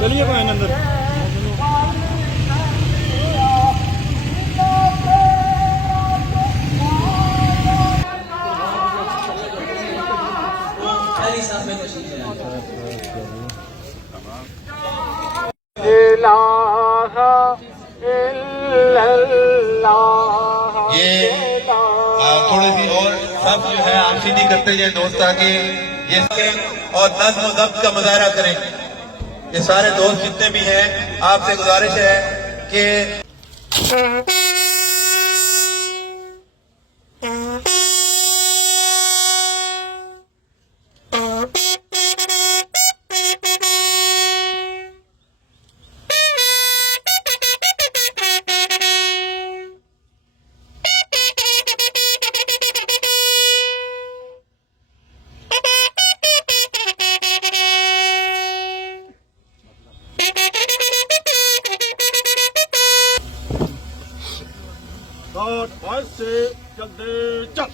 चलिए भाई अंदर। ये थोड़ी सी और सब जो है आप सीधी करते जाए दोस्त आके ये और नज़्म ज़ब्त का मुजाहरा करें। ये सारे दोस्त जितने भी हैं आपसे गुजारिश है कि से चलते चल।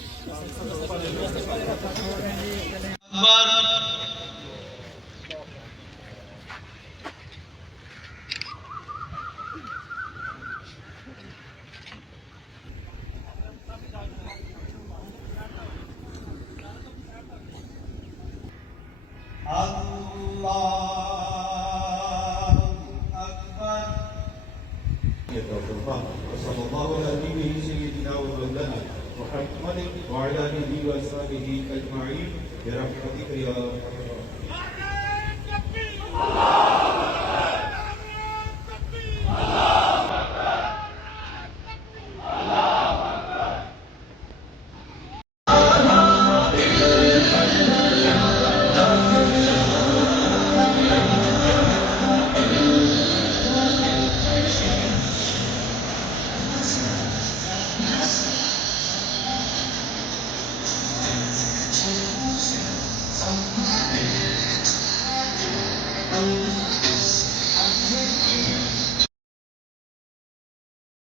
صلى الله على نبيه سيدنا ومولانا محمد وعلى اله واصحابه اجمعين برحمتك يا